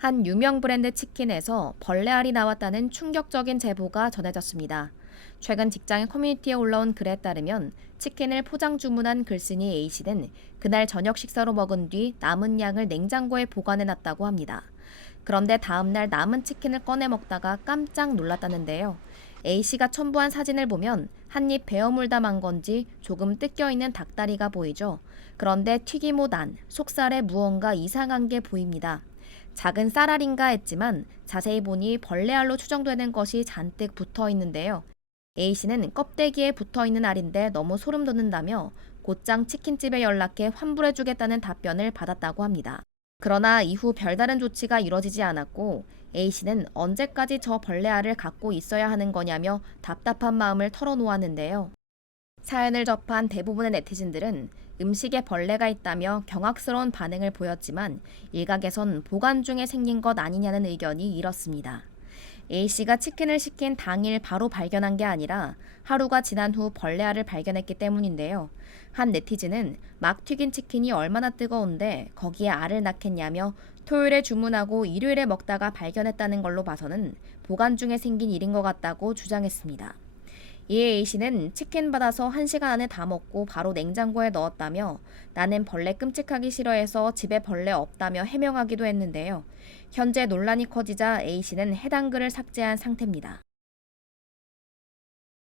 한 유명 브랜드 치킨에서 벌레알이 나왔다는 충격적인 제보가 전해졌습니다. 최근 직장인 커뮤니티에 올라온 글에 따르면 치킨을 포장 주문한 글쓴이 A씨는 그날 저녁 식사로 먹은 뒤 남은 양을 냉장고에 보관해 놨다고 합니다. 그런데 다음날 남은 치킨을 꺼내 먹다가 깜짝 놀랐다는데요. A씨가 첨부한 사진을 보면 한입 베어 물다 만 건지 조금 뜯겨 있는 닭다리가 보이죠. 그런데 튀김 옷 안, 속살에 무언가 이상한 게 보입니다. 작은 쌀알인가 했지만 자세히 보니 벌레알로 추정되는 것이 잔뜩 붙어 있는데요. A씨는 껍데기에 붙어 있는 알인데 너무 소름 돋는다며 곧장 치킨집에 연락해 환불해주겠다는 답변을 받았다고 합니다. 그러나 이후 별다른 조치가 이뤄지지 않았고 A씨는 언제까지 저 벌레알을 갖고 있어야 하는 거냐며 답답한 마음을 털어놓았는데요. 사연을 접한 대부분의 네티즌들은 음식에 벌레가 있다며 경악스러운 반응을 보였지만 일각에선 보관 중에 생긴 것 아니냐는 의견이 일었습니다. A씨가 치킨을 시킨 당일 바로 발견한 게 아니라 하루가 지난 후 벌레알을 발견했기 때문인데요. 한 네티즌은 막 튀긴 치킨이 얼마나 뜨거운데 거기에 알을 낳겠냐며 토요일에 주문하고 일요일에 먹다가 발견했다는 걸로 봐서는 보관 중에 생긴 일인 것 같다고 주장했습니다. 이에 A씨는 치킨 받아서 1시간 안에 다 먹고 바로 냉장고에 넣었다며 나는 벌레 끔찍하기 싫어해서 집에 벌레 없다며 해명하기도 했는데요. 현재 논란이 커지자 A씨는 해당 글을 삭제한 상태입니다.